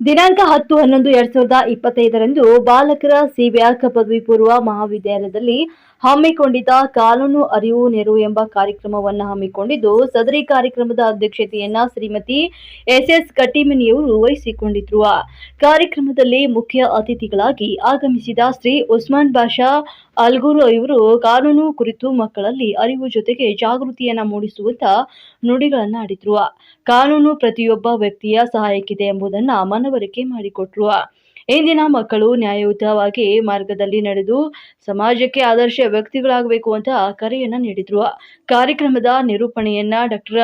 ದಿನಾಂಕ ಹತ್ತು ಹನ್ನೊಂದು ಎರಡ್ ಸಾವಿರದ ಇಪ್ಪತ್ತೈದರಂದು ಬಾಲಕರ ಸಿವ್ಯಾಕ ಪದವಿ ಪೂರ್ವ ಮಹಾವಿದ್ಯಾಲಯದಲ್ಲಿ ಹಮ್ಮಿಕೊಂಡಿದ್ದ ಕಾನೂನು ಅರಿವು ನೆರವು ಎಂಬ ಕಾರ್ಯಕ್ರಮವನ್ನು ಹಮ್ಮಿಕೊಂಡಿದ್ದು, ಸದರಿ ಕಾರ್ಯಕ್ರಮದ ಅಧ್ಯಕ್ಷತೆಯನ್ನ ಶ್ರೀಮತಿ ಎಸ್ ಎಸ್ ಕಟ್ಟಿಮನಿಯವರು ವಹಿಸಿಕೊಂಡಿದ್ರು. ಕಾರ್ಯಕ್ರಮದಲ್ಲಿ ಮುಖ್ಯ ಅತಿಥಿಗಳಾಗಿ ಆಗಮಿಸಿದ ಶ್ರೀ ಉಸ್ಮಾನ್ ಬಾಷಾ ಅಲ್ಗೂರು ಇವರು ಕಾನೂನು ಕುರಿತು ಮಕ್ಕಳಲ್ಲಿ ಅರಿವು ಜೊತೆಗೆ ಜಾಗೃತಿಯನ್ನ ಮೂಡಿಸುವಂತ ನುಡಿಗಳನ್ನ ಆಡಿದ್ರು ಕಾನೂನು ಪ್ರತಿಯೊಬ್ಬ ವ್ಯಕ್ತಿಯ ಸಹಾಯಕ್ಕಿದೆ ಎಂಬುದನ್ನ ಮನವರಿಕೆ ಮಾಡಿಕೊಟ್ರು ಇಂದಿನ ಮಕ್ಕಳು ನ್ಯಾಯಯುತವಾಗಿ ಮಾರ್ಗದಲ್ಲಿ ನಡೆದು ಸಮಾಜಕ್ಕೆ ಆದರ್ಶ ವ್ಯಕ್ತಿಗಳಾಗಬೇಕು ಅಂತ ಕರೆಯನ್ನ ನೀಡಿದ್ರು. ಕಾರ್ಯಕ್ರಮದ ನಿರೂಪಣೆಯನ್ನ ಡಾಕ್ಟರ್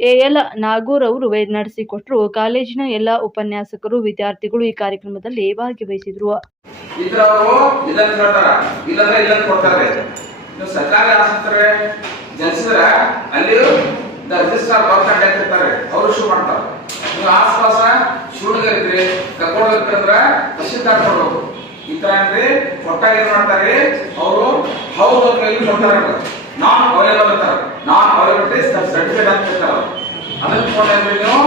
ಎ ಎಲ್ ನಾಗೂರ್ ಅವರು ನಡೆಸಿಕೊಟ್ರು. ಕಾಲೇಜಿನ ಎಲ್ಲ ಉಪನ್ಯಾಸಕರು, ವಿದ್ಯಾರ್ಥಿಗಳು ಈ ಕಾರ್ಯಕ್ರಮದಲ್ಲಿ ಭಾಗವಹಿಸಿದ್ರು. ಅವರು ಶುರು ಮಾಡ್ತಾರೆ. ನೀವು ಆಶ್ವಾಸ ಶಿವಣಗರಿದ್ರಿ ತಹಶೀಲ್ದಾರ್ ಕೊಡ್ಬೇಕು ಈ ತರ ಅಂದ್ರೆ ಕೊಟ್ಟಾಗ ಏನ್ ಮಾಡ್ತಾರೆ? ಅವರು ಹೌದು ಅಂತ ಕೊಡ್ತಾರೆ ನಾನ್ ಅವೈಲೇಬಲ್ ಅಂತಾರ ನಾನ್ ಅವೈಲೇಬಲ್ ಸರ್ಟಿಫಿಕೇಟ್ ಅಂತ ಇರ್ತಾರೆ ಅದನ್ನ ಕೊಟ್ಟಂದ್ರೆ ನೀವು?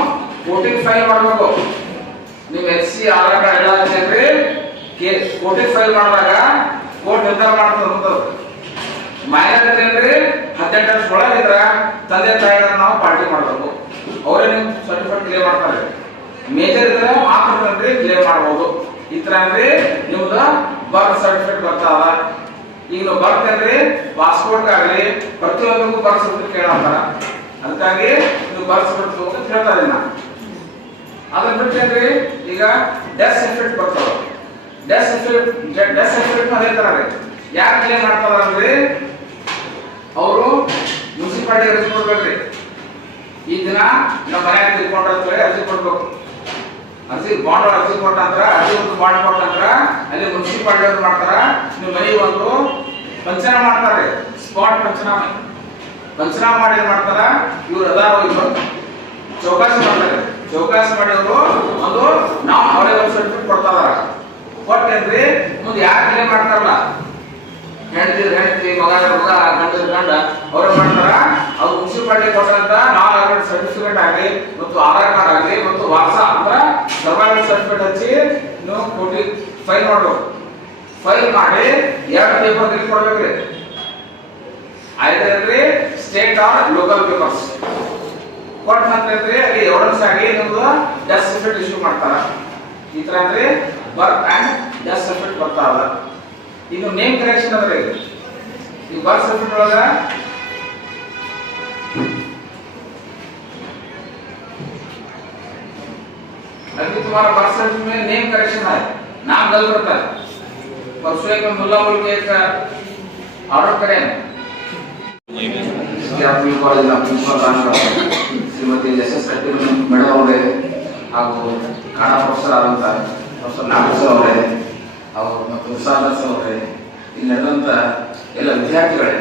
ವೋಟಿಂಗ್ ಫೈಲ್ ಮಾಡ್ಬೇಕು. ನೀವು ಎಸ್ ಸಿ ಆಧಾರ್ ಕಾರ್ಡ್ ಎಲ್ಲ ಹಚ್ಚಿದ್ರಿ ಕೋಟಿಂಗ್ ಫೈಲ್ ಮಾಡಿದಾಗ ಕೋರ್ಟ್ ನಿರ್ಧಾರ ಮಾಡ್ತದೆ ಮೈನರ್ ಅಂದ್ರೆ ಹದಿನೆಂಟು ವರ್ಷ ಒಳಗಿದ್ರ ತಂದೆ ತಾಯಿಗಳನ್ನ ನಾವು ಪಾರ್ಟಿ ಮಾಡಬೇಕು. ಅವರೇ ನಿಮ್ ಸರ್ಟಿಫಿಕೇಟ್ ಕ್ಲಿಯರ್ ಮಾಡ್ತಾರೆ. ಮೇಜರ್ ಇದ್ರೆ ಮಾತ್ರ ಕ್ಲಿಯರ್ ಮಾಡ್ಬೋದು. ಈ ತರ ಅಂದ್ರೆ ನಿಮ್ದ ಬರ್ತ್ ಸರ್ಟಿಫಿಕೇಟ್ ಬರ್ತಾವ ಈಗ ನೀವು ಬರ್ತ್ ಅಂದ್ರೆ ಪಾಸ್ಪೋರ್ಟ್ ಆಗಲಿ ಪ್ರತಿಯೊಂದಕ್ಕೂ ಬರ್ತ್ ಸರ್ಟಿಫಿಕೇಟ್ ಕೇಳಂತಾರ ಅದಕ್ಕಾಗಿ ನೀವು ಬರ್ತ್ ಸರ್ಟಿಫಿಕೇಟ್ ಅಂತ ಹೇಳ್ತಾರೆ ನಾನು. ಅದನ್ನ ಬಿಟ್ಟೇನ್ರಿ ಈಗ ಡೆತ್ ಸರ್ಟಿಫಿಕೇಟ್ ಬರ್ತಾವ ಡೆತ್ ಸರ್ಟಿಫಿಕೇಟ್ ಡೆತ್ ಸರ್ಟಿಫಿಕೇಟ್ ಅದೇ ತರ ರೀ ಯಾಕೆ ಕ್ಲೇಮ್ ಮಾಡ್ತಾರ ಅಂದ್ರೆ ಅವರು ಮುನ್ಸಿಪಾಲಿಟಿ ಕೊಡ್ಬೇಕ್ರಿ. ಈ ದಿನ ನಮ್ಮ ಮನೆ ತಿಳ್ಕೊಂಡ್ರ ಅಂತ ಹೇಳಿ ಅರ್ಜಿ ಕೊಡ್ಬೇಕು. ಅರ್ಜಿ ಬಾಂಡ್ ಅರ್ಜಿ ಕೊಟ್ಟಂತ್ರ ಅರ್ಜಿ ಒಂದು ಬಾಂಡ್ ಕೊಟ್ಟಂತ್ರ, ಅಲ್ಲಿ ಮುನ್ಸಿಪಾಲ್ಟಿ ಮಾಡ್ತಾರ ನಿಮ್ಮ ಮನೆ ಒಂದು ಪಂಚನ ಮಾಡ್ತಾರೆ. ಸ್ಪಾಟ್ ಪಂಚನಾಮ. ಪಂಚನಾಮ ಮಾಡಿ ಏನ್ ಮಾಡ್ತಾರ? ಇವ್ರು ಅದಾರ ಇವ್ರು ಚೌಕಾಸಿ ಮಾಡ್ತಾರೆ. ಚೌಕಾಸಿ ಮಾಡಿದ್ರು ಒಂದು ನಾವು ಅವರೇ ಒಂದು ಸರ್ಟಿಫಿಕೇಟ್ ಕೊಡ್ತಾ ಇದಾರ. ಕೊಟ್ಟೇನ್ರಿ ಮುಂದೆ ಯಾರು ಮಾಡ್ತಾರಲ್ಲ? ಹೆಂಡತಿ ಹೆಂಡತಿ, ಮಗ ಮಗ, ಗಂಡ ಗಂಡ, ಅವ್ರ ಮಾಡ್ತಾರ. ಅವ್ರು ಮುನ್ಸಿಪಾಲಿಟಿ ಕೊಟ್ಟಂತ ನಾನ್ ಅರ್ಮೆಂಟ್ ಸರ್ಟಿಫಿಕೇಟ್ ಆಗಲಿ, ಮತ್ತು ಆಧಾರ್ ಕಾರ್ಡ್ ಆಗಲಿ, ಮತ್ತು ವಾಸ ಅಂದ್ರ ಸರ್ವೈವಲ್ ಸರ್ಟಿಫಿಕೇಟ್ ಹಚ್ಚಿ ನೀವು ಕೊಟ್ಟಿ ಫೈಲ್ ಮಾಡ್ಬೇಕು. ಫೈಲ್ ಮಾಡಿ ಎರಡು ಪೇಪರ್ ಇಲ್ಲಿ ಕೊಡ್ಬೇಕ್ರಿ. ಐದರಲ್ಲಿ ಸ್ಟೇಟ್ ಆರ್ ಲೋಕಲ್ ಪೇಪರ್ಸ್ ಕೊಟ್ಟ ನಂತರ ಅಲ್ಲಿ ಎವಿಡೆನ್ಸ್ ಆಗಿ ನಿಮ್ದು ಡೆತ್ ಸರ್ಟಿಫಿಕೇಟ್ ಇಶ್ಯೂ ಮಾಡ್ತಾರ. ಈ ತರ ಅಂದ್ರೆ ಬರ್ತ್ ಅಂಡ್ ಡೆತ್ ಸರ್ಟಿಫಿಕೇಟ್ ಬರ್ತಾ ಇನ್ನು ನೇಮ್ ಕರೆಕ್ಷನ್ ಅಂದ್ರೆ. ಈ ಬರ್ತ್ ಸರ್ಟಿಫಿಕೇಟ್ ಒಳಗ तुम्हारा बर्थ सर्टिफिकेट में नेम करेक्शन है नाम गलत रहता है परसों एक मुल्ला बोल के एक ऑर्डर करें ವಿದ್ಯಾರ್ಥಿ ಕಾಲೇಜಿನ ಪ್ರಿನ್ಸಿಪಾಲ್ ಶ್ರೀಮತಿ ಎಸ್ ಎಸ್ ಕಟ್ಟಿ ಮೇಡಮ್ ಅವರೇ ಹಾಗೂ ಕನ್ನಡ ಪ್ರೊಫೆಸರ್ ಆದಂಥ ಪ್ರೊಫೆಸರ್ ನಾಗೇಶ್ ಅವರೇ ಅವರು ಮತ್ತು ವಿಶಾಲದಾಸ್ ಅವರೇ ಇಲ್ಲಿ ನಡೆದಂಥ ಎಲ್ಲ ವಿದ್ಯಾರ್ಥಿಗಳೇ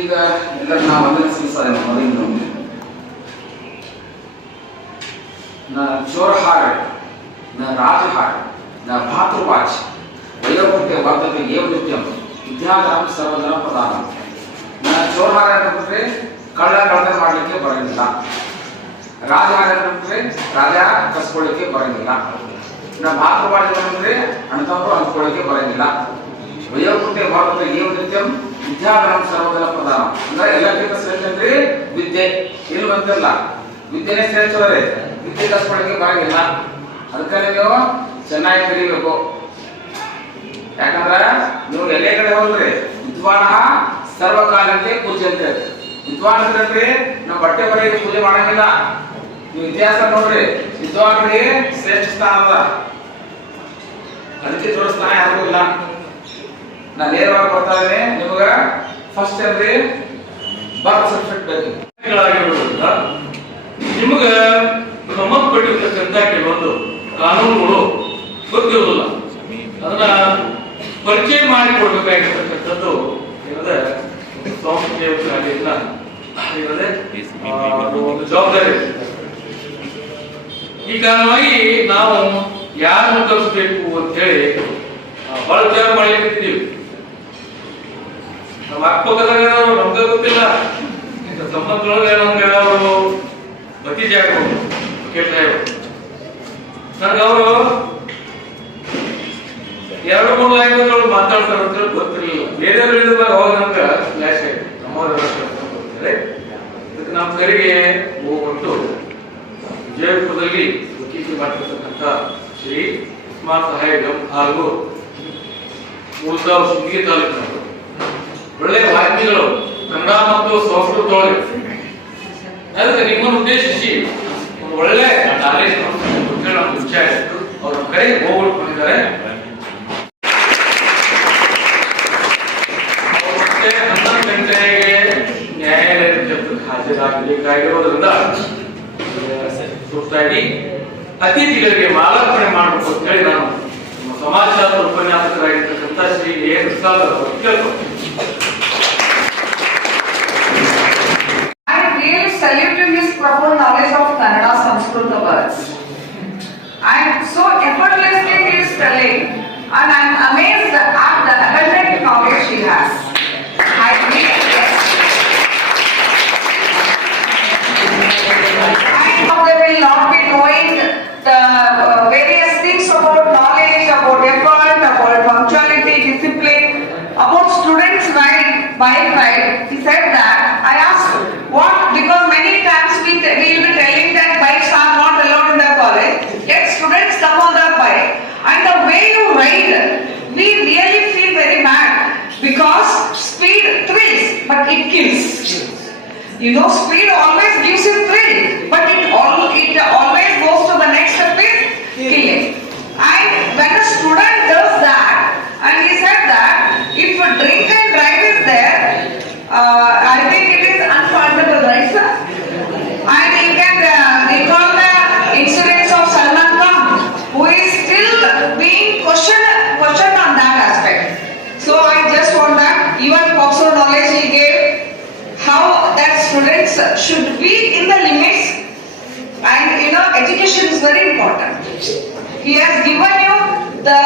ಈಗ ಎಲ್ಲರೂ ನಾವು ವಂದನೆ ಸಲ್ಲಿಸ್ತಾರೆ ಮೊದಲಿನ ನ ಚೋರ್ಹಾಳ್ನ ರಾಜಹಾಳ್ನ ಭಾತೃವಾಚ್ ವಯೋವೃತ್ಯ ವರ್ತದೆ ಏವ ನೃತ್ಯಂ ವಿದ್ಯಾಧರಂ ಸರ್ವಧರ ಪ್ರಧಾನ. ನ ಚೋರ್ಹಾಳ್ ಅಂತಂದ್ರೆ ಕಳ್ಳ ಕಳ್ಳತನ ಮಾಡಲಿಕ್ಕೆ ಬರಂಗಿಲ್ಲ. ರಾಜಹಾಳ್ ಅಂತಂದ್ರೆ ರಾಜ ಕಸ್ಕೊಳ್ಳಿಕ್ಕೆ ಬರಂಗಿಲ್ಲ. ನ ಭಾತೃವಾಚ್ ಅಂತಂದ್ರೆ ಅಣ್ಣತಮ್ಮರು ಹಂಚ್ಕೊಳ್ಳಿಕ್ಕೆ ಬರಂಗಿಲ್ಲ. ವಯೋವೃತ್ಯ ವರ್ತದೆ ಏವ ನೃತ್ಯಂ ವಿದ್ಯಾಭ್ಯಾಸ ಸರ್ವದಲ ಪ್ರಧಾನ. ಅಂದ್ರೆ ಎಲ್ಲಕ್ಕಿಂತ ಶ್ರೇಷ್ಠ ಅಂದ್ರೆ ವಿದ್ಯೆ. ಇಲ್ವಂತಲ್ಲ ವಿದ್ಯೆನೇ ಶ್ರೇಷ್ಠವರೇ ವಿದ್ಯೆ ಕಲ್ಸ್ಕೊಳಕ್ಕೆ ಬರಂಗಿಲ್ಲ. ಅದಕ್ಕೆ ನೀವು ಚೆನ್ನಾಗಿ ಕಲಿಬೇಕು. ಯಾಕಂದ್ರೆ ನೀವು ಎಲ್ಲೇ ಕಡೆ ಹೋಗ್ರಿ ವಿದ್ವಾನ ಸರ್ವಕಾಲಕ್ಕೆ ಪೂಜ್ಯಂತೆ. ವಿದ್ವಾನ್ ಅಂದ್ರೆ ನಾವು ಬಟ್ಟೆ ಬರೆಯಕ್ಕೆ ಪೂಜೆ ಮಾಡಂಗಿಲ್ಲ. ನೀವು ಇತಿಹಾಸ ನೋಡ್ರಿ ವಿದ್ವಾನ್ರಿಗೆ ಶ್ರೇಷ್ಠ ಸ್ಥಾನ ಅದ. ಅದಕ್ಕೆ ದೊಡ್ಡ ಸ್ಥಾನ ಯಾರಿಗೂ ಇಲ್ಲ. ನಾ ನೇರವಾಗಿ ಬರ್ತಾ ಇದ್ದೀನಿ, ನಿಮಗ ಫಸ್ಟ್ ಅಂದ್ರೆ ಬರ್ತ್ ಸರ್ಟಿಫಿಕೇಟ್ ಬೇಕು. ನಿಮಗ ಸಂಬಂಧಪಟ್ಟಿರ್ತಕ್ಕಂಥ ಕೆಲವೊಂದು ಕಾನೂನುಗಳು ಗೊತ್ತಿರೋದಿಲ್ಲ ಅದನ್ನ ಪರಿಚಯ ಮಾಡಿಕೊಡ್ಬೇಕಾಗಿರ್ತಕ್ಕಂಥದ್ದು ಏನದ ಅದು ಒಂದು ಜವಾಬ್ದಾರಿ. ಈ ಕಾರಣವಾಗಿ ನಾವು ಯಾರನ್ನು ಕಲಿಸ್ಬೇಕು ಅಂತ ಹೇಳಿ ಬಹಳ ವಿಚಾರ ಮಾಡ್ಲಿಕ್ಕಿದ್ದೀವಿ ನಮ್ಮ ಅಕ್ಕಪಕ್ಕದಾಗ ನಮ್ಗೆ ಗೊತ್ತಿಲ್ಲ. ಅವರು ಡ್ರೈವರ್ ನನಗೆ ಅವರು ಎರಡು ಮೂರು ಲ್ಯಾಂಗ್ವೇಜ್ ಒಳಗೆ ಮಾತಾಡ್ತಾರೆ ಅಂತ ಗೊತ್ತಿರಲಿಲ್ಲ. ಬೇರೆಯವ್ರು ಹೇಳಿದಾಗ ಅವಾಗ ನಮ್ಗೆ ಫ್ಲಾಶ್ ಆಯ್ತು. ನಮ್ಮವ್ರ ನಮ್ಮ ಕರೆಗೆ ಹೋಗ್ಬಿಟ್ಟು ವಿಜಯಪುರದಲ್ಲಿ ವಕೀಲಿ ಮಾಡಿರ್ತಕ್ಕಂಥ ಶ್ರೀ ಉಸ್ಮಾನ್ ಸಹಾಯಗಂ ಹಾಗೂ ಮೂಲತಾವ್ ಶೃಂಗಿ ತಾಲೂಕಿನವರು. ಒಳ್ಳೆಯ ವಾಗ್ಮಿಗಳು ಕನ್ನಡ ಮತ್ತು ಸಂಸ್ಕೃತ ಒಳಗೆ ಅದಕ್ಕೆ ನಿಮ್ಮನ್ನು ಉದ್ದೇಶಿಸಿ ಒಳ್ಳೆ ಇಚ್ಛೆ ಆಯಿತು ಅವ್ರ ಕೈ ಹೋಗ್ಬಿಟ್ಕೊಂಡಿದ್ದಾರೆ. ಗಂಟೆಗೆ ಅತಿಥಿಗಳಿಗೆ ಮಾಲಾರ್ಪಣೆ ಮಾಡಬೇಕು ಅಂತ ಹೇಳಿ ನಾನು ಸಮಾಜಶಾಸ್ತ್ರ ಉಪನ್ಯಾಸಕರಾಗಿರ್ತಕ್ಕಂಥ ಶ್ರೀ ಎ. ಪ್ರಸಾದ್ ಅವರು right, bike ride. He said that. I asked what because many times we te- we will be telling that bikes are not allowed in the college. Yet students come on their bike and the way you ride, we really feel very bad because speed thrills, but it kills. You know, speed always gives you thrill, but it all it always goes to the next step is killing. should be in the limits and you know education is very important. He has given you the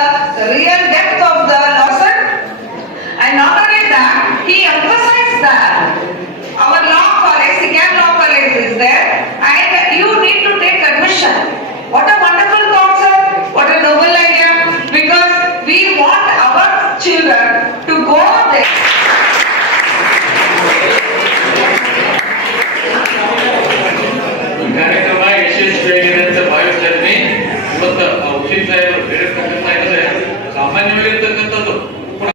real depth of the